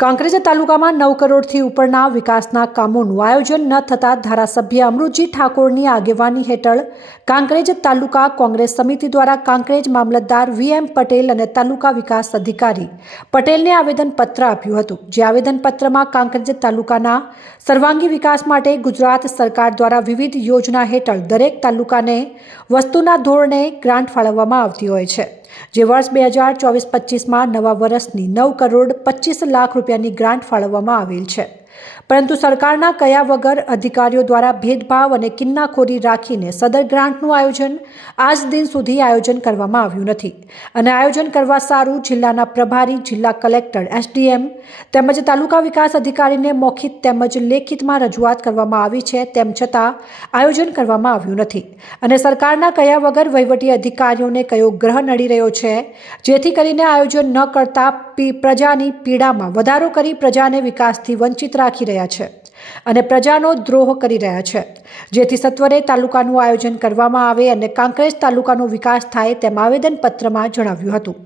કાંકરેજ તાલુકામાં 9 કરોડથી ઉપરના વિકાસના કામોનું આયોજન ન થતાં ધારાસભ્ય અમૃતજી ઠાકોરની આગેવાની હેઠળ કાંકરેજ તાલુકા કોંગ્રેસ સમિતિ દ્વારા કાંકરેજ મામલતદાર VM પટેલ અને તાલુકા વિકાસ અધિકારી પટેલને આવેદનપત્ર આપ્યું હતું। જે આવેદનપત્રમાં કાંકરેજ તાલુકાના સર્વાંગી વિકાસ માટે ગુજરાત સરકાર દ્વારા વિવિધ યોજના હેઠળ દરેક તાલુકાને વસ્તુના ધોરણે ગ્રાન્ટ ફાળવવામાં આવતી હોય છે। જે વર્ષ 2024-25 નવા વર્ષની 9 કરોડ 25 લાખ રૂપિયાની ગ્રાન્ટ ફાળવવામાં આવેલ છે, પરંતુ સરકારના કયા વગર અધિકારીઓ દ્વારા ભેદભાવ અને કિન્નાખોરી રાખીને સદર ગ્રાન્ટનું આયોજન આજ દિન સુધી આયોજન કરવામાં આવ્યું નથી અને આયોજન કરવા સારું જિલ્લાના પ્રભારી જિલ્લા કલેક્ટર SDM તેમજ તાલુકા વિકાસ અધિકારીને મૌખિક તેમજ લેખિતમાં રજૂઆત કરવામાં આવી છે, તેમ છતાં આયોજન કરવામાં આવ્યું નથી અને સરકારના કયા વગર વહીવટી અધિકારીઓને કયો ગ્રહ નડી રહ્યો છે, જેથી કરીને આયોજન ન કરતા પ્રજાની પીડામાં વધારો કરી પ્રજાને વિકાસથી વંચિત રાખી રહ્યા છે અને પ્રજાનો દ્રોહ કરી રહ્યા છે। જેથી સત્વરે તાલુકાનું આયોજન કરવામાં આવે અને કાંકરેજ તાલુકાનો વિકાસ થાય તેમ આવેદનપત્રમાં જણાવ્યું હતું।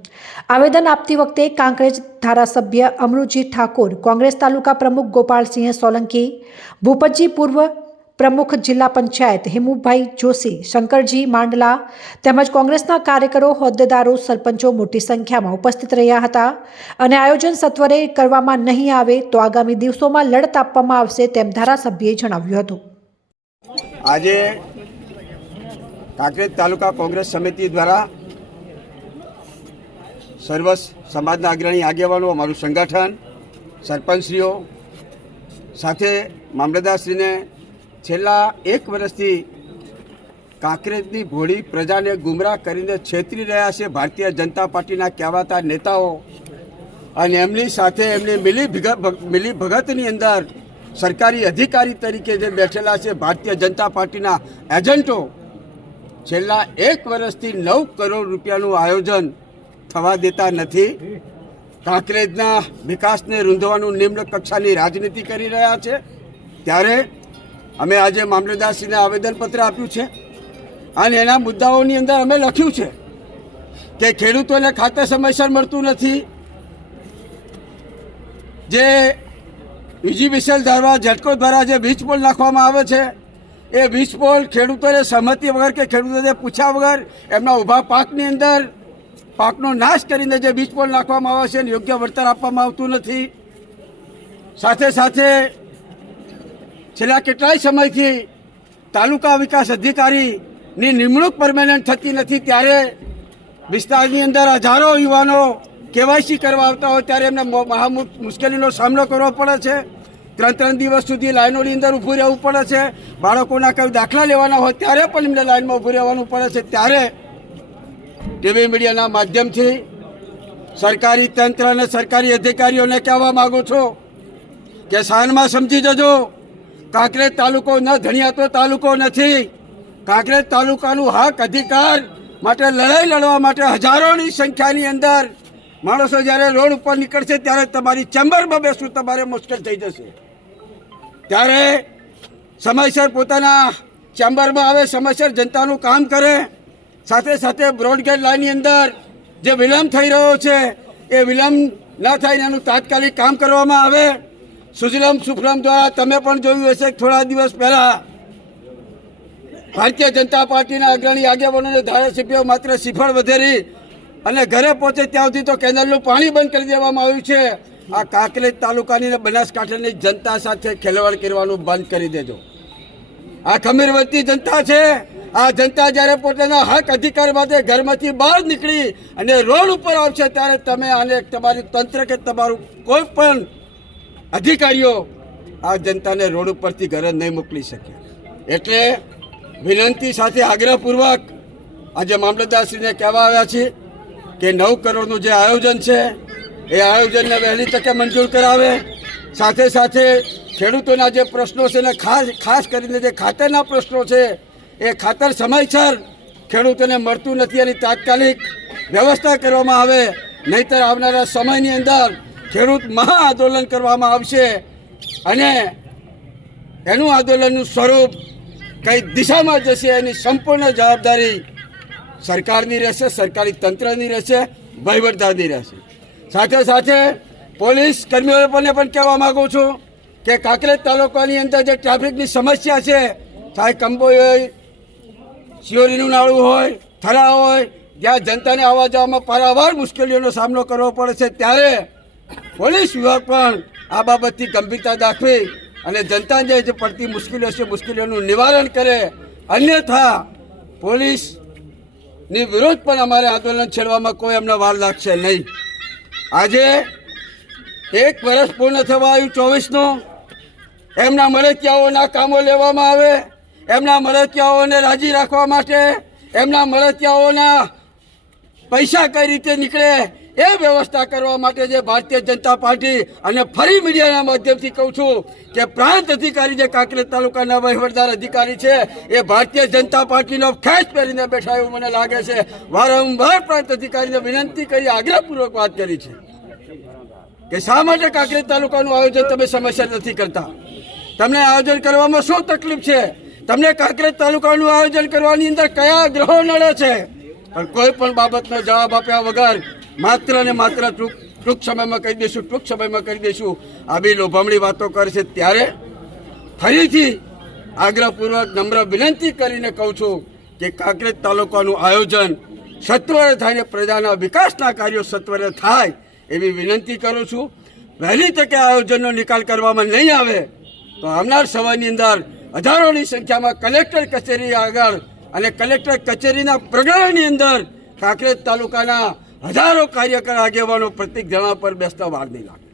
આવેદન આપતી વખતે કાંકરેજ ધારાસભ્ય અમૃતજી ઠાકોર, કોંગ્રેસ તાલુકા પ્રમુખ ગોપાલસિંહ સોલંકી, ભૂપતજી પૂર્વ પ્રમુખ જિલ્લા પંચાયત હિમુભાઈ જોશી, શંકરજી માંડલા તેમજ કોંગ્રેસના કાર્યકરો, હોદ્દેદારો, સરપંચો મોટી સંખ્યામાં ઉપસ્થિત રહ્યા હતા અને આયોજન સત્વરે કરવામાં નહીં આવે તો આગામી દિવસોમાં લડત આપવામાં આવશે તેમ ધારાસભ્યએ જણાવ્યું હતું। આજે કાંકરેજ તાલુકા કોંગ્રેસ સમિતિ દ્વારા સર્વ સમાજના અગ્રણી આગેવાનો, અમારું સંગઠન, સરપંચશ્રીઓ સાથે મામલતદારશ્રીને છેલ્લા 1 વર્ષથી કાંકરેજની ભોળી પ્રજાને ગુમરાહ કરીને છેતરી રહ્યા છે ભારતીય જનતા પાર્ટીના કહેવાતા નેતાઓ અને એમની સાથે એમની મિલીભગતની અંદર સરકારી અધિકારી તરીકે જે બેઠેલા છે ભારતીય જનતા પાર્ટીના એજન્ટો છેલ્લા 1 વર્ષથી 9 કરોડ રૂપિયાનું આયોજન થવા દેતા નથી। કાંકરેજના વિકાસને રૂંધવાનું નિમ્ન કક્ષાની રાજનીતિ કરી રહ્યા છે। ત્યારે અમે આજે મામલતદારશ્રીને આવેદનપત્ર આપ્યું છે અને એના મુદ્દાઓની અંદર અમે લખ્યું છે કે ખેડૂતોને ખાતર સમયસર મળતું નથી, જે વિજીવીસીએલ દ્વારા જેટકો દ્વારા જે વીજ પોલ નાખવામાં આવે છે એ વીજ પોલ ખેડૂતોને સહમતિ વગર કે ખેડૂતોને પૂછ્યા વગર એમના ઊભા પાકની અંદર પાકનો નાશ કરીને જે વીજ પોલ નાખવામાં આવે છે એને યોગ્ય વળતર આપવામાં આવતું નથી। સાથે સાથે છેલ્લા કેટલાય સમયથી તાલુકા વિકાસ અધિકારીની નિમણૂક પરમેનન્ટ થતી નથી, ત્યારે વિસ્તારની અંદર હજારો યુવાનો KYC કરવા આવતા હોય ત્યારે એમને મહા મુશ્કેલીનો સામનો કરવો પડે છે। 3 દિવસ સુધી લાઈનોની અંદર ઊભું રહેવું પડે છે। બાળકોના કંઈ દાખલા લેવાના હોય ત્યારે પણ એમને લાઈનમાં ઊભું રહેવાનું પડે છે। ત્યારે ટીવી મીડિયાના માધ્યમથી સરકારી તંત્ર અને સરકારી અધિકારીઓને કહેવા માગું છું કે સાનમાં સમજી જજો, કાંકરેજ તાલુકો ન ધણિયાતો તાલુકો નથી। કાંકરેજ તાલુકાનું હક અધિકાર માટે લડાઈ લડવા માટે હજારોની સંખ્યાની અંદર માણસો જ્યારે રોડ ઉપર નીકળશે ત્યારે તમારી ચેમ્બરમાં બેસવું તમારે મુશ્કેલ થઈ જશે। ત્યારે સમયસર પોતાના ચેમ્બરમાં આવે, સમયસર જનતાનું કામ કરે, સાથે સાથે બ્રોડગેજ લાઇનની અંદર જે વિલંબ થઈ રહ્યો છે એ વિલંબ ન થાય એનું તાત્કાલિક કામ કરવામાં આવે। સુજલમ સુફલમ દ્વારા તમે પણ જોયું હશે થોડા દિવસ પહેલા ભારતીય જનતા પાર્ટીના અગ્રણી આગેવાનો અને ધારાસભ્યો માત્ર શ્રીફળ વધેરી અને ઘરે પહોંચે ત્યાં સુધી તો કેનાલનું પાણી બંધ કરી દેવામાં આવ્યું છે। આ કાંકરેજ તાલુકાની અને બનાસકાંઠાની જનતા સાથે ખેલવાડ કરવાનું બંધ કરી દેજો। આ ખમીરવંતી જનતા છે। આ જનતા જ્યારે પોતાના હક અધિકાર માટે ઘરમાંથી બહાર નીકળી અને રોડ ઉપર આવશે ત્યારે તમે આને તમારું તંત્ર કે તમારું કોઈ પણ અધિકારીઓ આ જનતાને રોડ ઉપરથી ઘરે નહીં મોકલી શકે। એટલે વિનંતી સાથે આગ્રહપૂર્વક આજે મામલતદારશ્રીને કહેવા આવ્યા છીએ કે 9 કરોડનું જે આયોજન છે એ આયોજનને વહેલી તકે મંજૂર કરાવે। સાથે સાથે ખેડૂતોના જે પ્રશ્નો છે ને ખાસ કરીને જે ખાતરના પ્રશ્નો છે એ ખાતર સમયસર ખેડૂતોને મળતું નથી, એની તાત્કાલિક વ્યવસ્થા કરવામાં આવે, નહીંતર આવનારા સમયની અંદર ખેડૂત મહા આંદોલન કરવામાં આવશે અને એનું આંદોલનનું સ્વરૂપ કઈ દિશામાં જશે એની સંપૂર્ણ જવાબદારી સરકારની રહેશે, સરકારી તંત્રની રહેશે, વહીવટદારની રહેશે। સાથે સાથે પોલીસ કર્મીઓને પણ કહેવા માગું છું કે કાંકરેજ તાલુકાની અંદર જે ટ્રાફિકની સમસ્યા છે, ચાહે કંબોઈ હોય, શિયોરીનું નાળું હોય, થરા હોય, જ્યાં જનતાને આવવા જવામાં પારાવાર મુશ્કેલીઓનો સામનો કરવો પડે છે, ત્યારે પોલીસ વિભાગ પણ આ બાબતથી ગંભીરતા દાખવી અને જનતાને જે પડતી મુશ્કેલીઓ છે મુશ્કેલીઓનું નિવારણ કરે. અન્યથા પોલીસની વિરોધ પણ અમારે આંદોલન છેડવામાં કોઈ અમને વાર લાગશે નહીં. આજે 1 વર્ષ પૂર્ણ થવા આવ્યું 24નું. એમના મળતિયાઓના કામો લેવામાં આવે, એમના મળતિયાઓને રાજી રાખવા માટે, એમના મળતિયાઓના પૈસા કઈ રીતે નીકળે એ વ્યવસ્થા કરવા માટે જે ભારતીય જનતા પાર્ટી અને ફરી મીડિયાના માધ્યમથી કહું છું કે પ્રાંત અધિકારી જે કાંકરેજ તાલુકાના વહીવટદાર અધિકારી છે એ ભારતીય જનતા પાર્ટીનો ખેસ પહેરીને બેઠા એવું મને લાગે છે. વારંવાર પ્રાંત અધિકારીને વિનંતી કરી આગ્રહપૂર્વક વાત કરી છે કે શા માટે કાંકરેજ તાલુકાનું આયોજન તમે સમયસર નથી કરતા? તમને આયોજન કરવામાં શું તકલીફ છે? તમને કાંકરેજ તાલુકાનું આયોજન કરવાની અંદર કયા ગ્રહો નડે છે? પણ કોઈ પણ બાબતનો જવાબ આપ્યા વગર માત્ર ને માત્ર ટૂંક સમયમાં કરી દઈશું આવી લોભામણી વાતો કરે છે. ત્યારે ફરીથી આગ્રહપૂર્વક નમ્ર વિનંતી કરીને કહું છું કે કાંકરેજ તાલુકાનું આયોજન સત્વરે થાય, પ્રજાના વિકાસના કાર્યો સત્વરે થાય એવી વિનંતી કરું છું. વહેલી તકે આયોજનનો નિકાલ કરવામાં નહીં આવે તો આવનાર સમયની અંદર હજારોની સંખ્યામાં કલેક્ટર કચેરી આગળ અને કલેક્ટર કચેરીના પ્રગણની અંદર કાંકરેજ તાલુકાના હજારો કાર્યકર આગેવાનો પ્રતિક જણા પર બેસતા વાર નહીં લાગે.